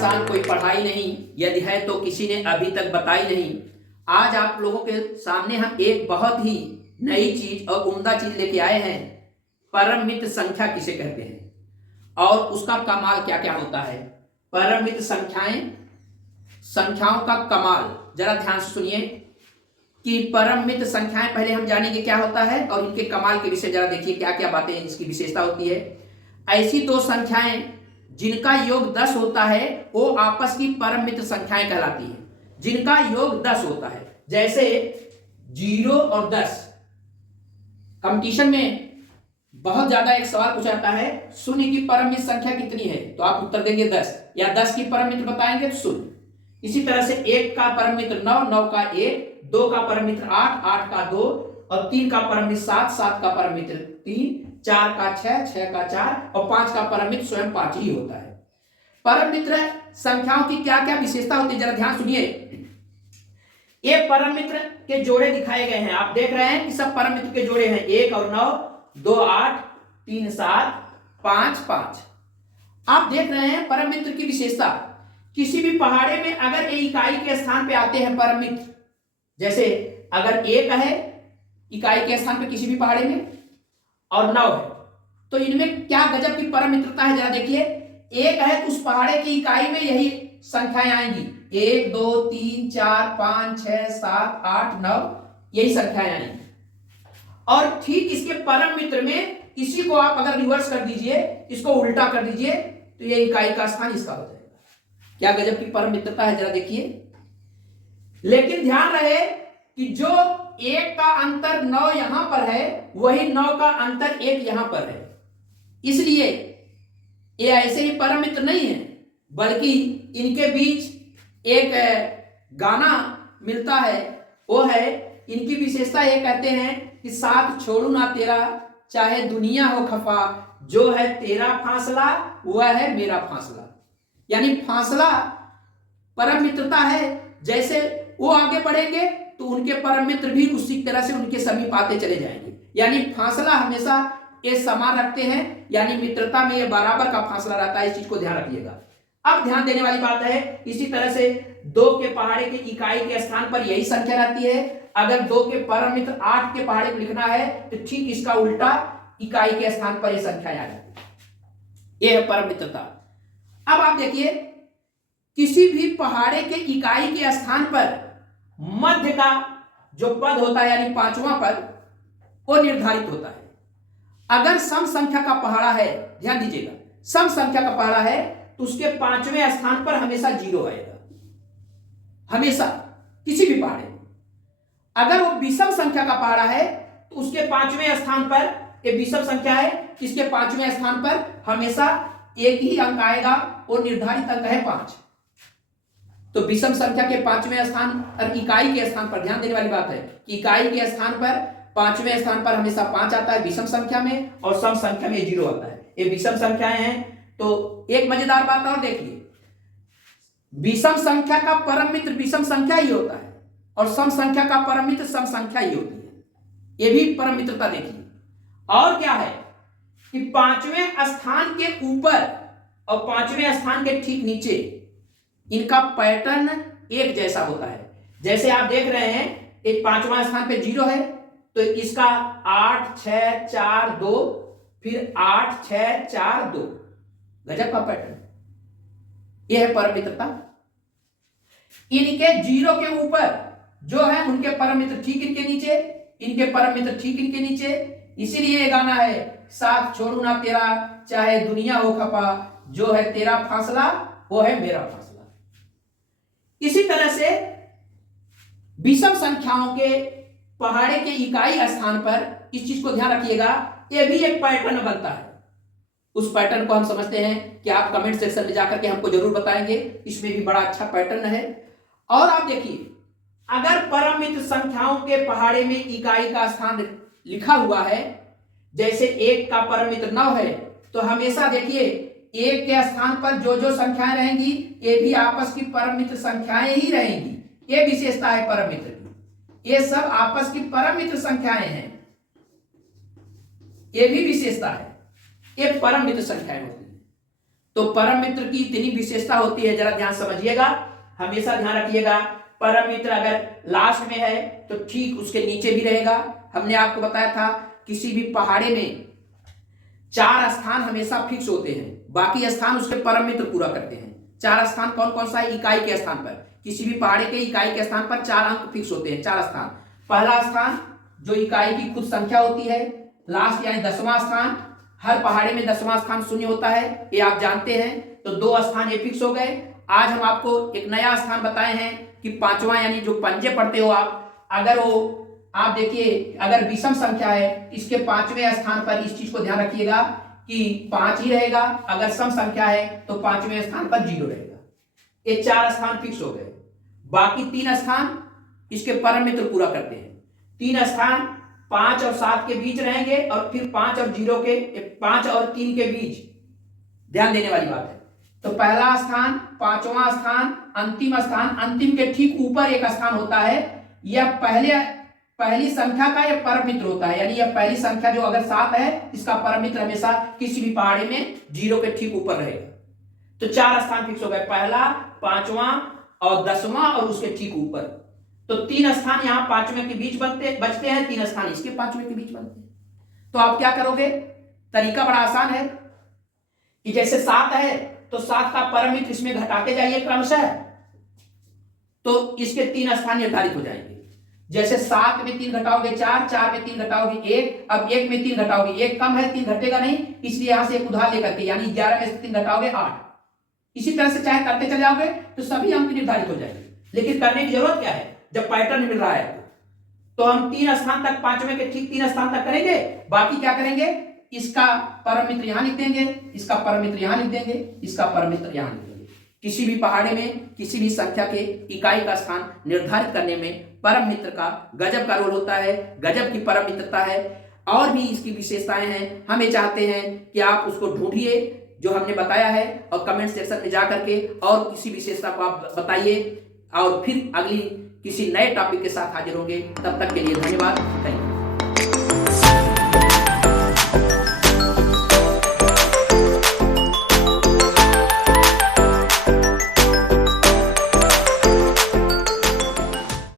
आसान कोई पढ़ाई नहीं, यदि है तो किसी ने अभी तक बताई नहीं। आज आप लोगों के सामने हम एक बहुत ही नई चीज और उम्दा चीज लेके आए हैं। परम मित्र संख्या किसे कहते हैं और उसका कमाल क्या क्या होता है। परम मित्र संख्याएं, संख्याओं का कमाल। जरा ध्यान से सुनिए कि परम मित्र संख्याएं पहले हम जानेंगे क्या होता है और इनके कमाल के विषय जरा देखिए क्या क्या बातें इसकी विशेषता होती है। ऐसी दो संख्याएं जिनका योग 10 होता है वो आपस की परम मित्र संख्याएं कहलाती हैं। जिनका योग 10 होता है, जैसे 0 और 10। कंपटीशन में बहुत ज्यादा एक सवाल पूछा जाता है, शून्य की परम मित्र संख्या कितनी है, तो आप उत्तर देंगे 10, या 10 की परम मित्र बताएंगे तो शून्य। इसी तरह से 1 का परम मित्र 9, 9 का 1, 2 का परम मित्र 8, 8 का 2 और 3 का परम मित्र 7, 7 का परम मित्र 3, 4 का 6, 6 का 4 और 5 का परम मित्र स्वयं 5 ही होता है। परम मित्र संख्याओं की क्या क्या विशेषता होती है, जरा ध्यान सुनिए। ये परम मित्र के जोड़े दिखाए गए हैं, आप देख रहे हैं कि सब परम मित्र के जोड़े हैं। 1 और 9, 2 8, 3 7, 5 5। आप देख रहे हैं परम मित्र की विशेषता। किसी भी पहाड़े में अगर ये इकाई के स्थान पे आते हैं परम मित्र, जैसे अगर 1 है इकाई के स्थान पे किसी भी पहाड़े में और 9 है, तो इनमें क्या गजब की परम मित्रता है, जरा देखिए। 1 है तो उस पहाड़े की इकाई में यही संख्याएं आएंगी, 1 2 3 4 5 6 7 8 9, यही संख्याएं आएंगी। और ठीक इसके परम मित्र में इसी को आप अगर रिवर्स कर दीजिए, इसको उल्टा कर दीजिए, तो ये इकाई का स्थान इसका हो जाएगा। क्या गजब की परम मित्रता है, जरा देखिए। लेकिन ध्यान रहे कि जो 1 का अंतर 9 यहां पर है, वही 9 का अंतर 1 यहां पर है। इसलिए ये ऐसे ही परम मित्र नहीं है, बल्कि इनके बीच एक गाना मिलता है, वो है, इनकी विशेषता ये कहते हैं कि साथ छोड़ू ना तेरा चाहे दुनिया हो खफा, जो है तेरा फासला वह है मेरा फासला। यानी फासला परम मित्रता है, जैसे वो आगे बढ़ेंगे तो उनके परम मित्र भी उसी तरह से उनके समीप आते चले जाएंगे। यानी फासला हमेशा ये समान रखते हैं, यानी मित्रता में ये बराबर का फासला रहता है। इस चीज को ध्यान रखिएगा। अब ध्यान देने वाली बात है, इसी तरह से 2 के पहाड़े की इकाई के स्थान पर यही संख्या रहती है। अगर 2 के परम मित्र 8 के पहाड़े को लिखना है तो ठीक इसका उल्टा इकाई के स्थान पर यह संख्या आ जाती है। यह है परम मित्रता। अब आप देखिए, किसी भी पहाड़े के इकाई के स्थान पर मध्य का जो पद होता है, यानी 5वां पद, वो निर्धारित होता है। अगर सम संख्या का पहाड़ा है, ध्यान दीजिएगा, सम संख्या का पहाड़ा है तो उसके 5वें स्थान पर हमेशा 0 आएगा, हमेशा, किसी भी पहाड़े में। अगर वो विषम संख्या का पहाड़ा है तो उसके 5वें स्थान पर, ये विषम संख्या है, इसके 5वें स्थान पर हमेशा एक ही अंक आएगा, वो निर्धारित अंक है 5। तो विषम संख्या के 5वें स्थान और इकाई के स्थान पर ध्यान देने वाली बात है कि इकाई के स्थान पर 5वें स्थान पर हमेशा 5 आता है विषम संख्या में, और सम संख्या में 0 आता है। ये विषम संख्याएं हैं। तो एक मजेदार बात और देखिए, विषम संख्या का परम मित्र विषम संख्या ही होता है और सम संख्या का परम मित्र सम संख्या ही होती है। ये भी परम मित्रता देखिए। और क्या है कि 5वें स्थान के ऊपर और 5वें स्थान के ठीक नीचे इनका पैटर्न एक जैसा होता है। जैसे आप देख रहे हैं, एक 5वां स्थान पे 0 है तो इसका 8 6 4 2, फिर 8 6 4 2, गजब का पैटर्न। यह है परम मित्रता। इनके 0 के ऊपर जो है उनके परम मित्र ठीक इनके नीचे, इनके परम मित्र ठीक इनके नीचे। इसीलिए ये गाना है, साथ छोड़ू ना तेरा चाहे दुनिया हो खफा, जो है तेरा फासला वो है मेरा फासला। इसी तरह से विषम संख्याओं के पहाड़े के इकाई स्थान पर इस चीज को ध्यान रखिएगा, यह भी एक पैटर्न बनता है। उस पैटर्न को हम समझते हैं कि आप कमेंट सेक्शन में जाकर के हमको जरूर बताएंगे, इसमें भी बड़ा अच्छा पैटर्न है। और आप देखिए, अगर परम मित्र संख्याओं के पहाड़े में इकाई का स्थान लिखा हुआ है, जैसे 1 का परम मित्र 9 है, तो हमेशा देखिए 1 के स्थान पर जो जो संख्याएं रहेंगी ये भी आपस की परम मित्र संख्याएं ही रहेंगी। ये विशेषता है परम मित्र की, ये सब आपस की परम मित्र संख्याएं हैं, ये भी विशेषता है, ये परम मित्र संख्याएं होती हैं। तो परम मित्र की इतनी विशेषता होती है, जरा ध्यान समझिएगा, हमेशा ध्यान रखिएगा। परम मित्र अगर लास्ट में है तो ठीक उसके नीचे भी रहेगा। हमने आपको बताया था किसी भी पहाड़े में 4 स्थान हमेशा फिक्स होते हैं, बाकी स्थान उसके परम मित्र पूरा करते हैं। 4 स्थान कौन कौन सा है? इकाई के स्थान पर, किसी भी पहाड़े के इकाई के स्थान पर 4 अंक फिक्स होते हैं, 4 स्थान। पहला स्थान जो इकाई की खुद संख्या होती है, लास्ट यानी 10वां स्थान, हर पहाड़े में 10वां स्थान शून्य होता है, ये आप जानते हैं। तो 2 स्थान ये फिक्स हो गए। आज हम आपको एक नया स्थान बताए हैं कि 5वां, यानी जो पंजे पढ़ते हो आप, अगर वो आप देखिए अगर विषम संख्या है, इसके 5वें स्थान पर इस चीज को ध्यान रखिएगा कि 5 ही रहेगा। अगर सम संख्या है तो 5वें स्थान पर 0 रहेगा। ये 4 स्थान फिक्स हो गए। बाकी 3 स्थान इसके परम मित्र पूरा करते हैं। 3 स्थान 5 और 7 के बीच रहेंगे, और फिर 5 और 0 के 5 और 3 के बीच। ध्यान देने वाली बात है। तो पहला स्थान, 5वां स्थान, अंतिम स्थान, अंतिम के ठीक ऊपर एक स्थान होता है, यह पहली संख्या का यह परम मित्र होता है। यानी यह पहली संख्या जो अगर 7 है, इसका परम मित्र हमेशा किसी भी पहाड़े में 0 के ठीक ऊपर रहेगा। तो 4 स्थान फिक्स हो गए, पहला, 5वां और 10वां और उसके ठीक ऊपर। तो 3 स्थान यहां 5वें के बीच बचते हैं, 3 स्थान इसके 5वें के बीच बनते हैं। तो आप क्या करोगे? तरीका बड़ा आसान है कि जैसे 7 है तो 7 का परम मित्र इसमें घटाते जाइए क्रमशः, तो इसके 3 स्थान निर्धारित हो जाएंगे। जैसे 7 में 3 घटाओगे 4, 4 में 3 घटाओगे 1, अब 1 में 3 घटाओगे 1 कम है, 3 घटेगा नहीं, इसलिए यहां से एक उधार लेकर के, यानी 11 में से 3 घटाओगे 8। इसी तरह से चाहे करते चले जाओगे तो सभी अंक निर्धारित हो जाएंगे। लेकिन करने की जरूरत क्या है? जब पैटर्न मिल रहा है तो हम 3 स्थान तक, 5वें के ठीक 3 स्थान तक करेंगे। बाकी क्या करेंगे? इसका परम मित्र यहां लिख देंगे, इसका परम मित्र यहां लिख देंगे, इसका परम मित्र यहां लिख देंगे। किसी भी पहाड़े में किसी भी संख्या के इकाई का स्थान निर्धारित करने में परम मित्र का गजब का रोल होता है, गजब की परम मित्रता है। और भी इसकी विशेषताएं हैं। हम ये चाहते हैं कि आप उसको ढूंढिए जो हमने बताया है, और कमेंट सेक्शन में जाकर के और किसी विशेषता को आप बताइए, और फिर अगली किसी नए टॉपिक के साथ हाजिर होंगे। तब तक के लिए धन्यवाद। Thank you.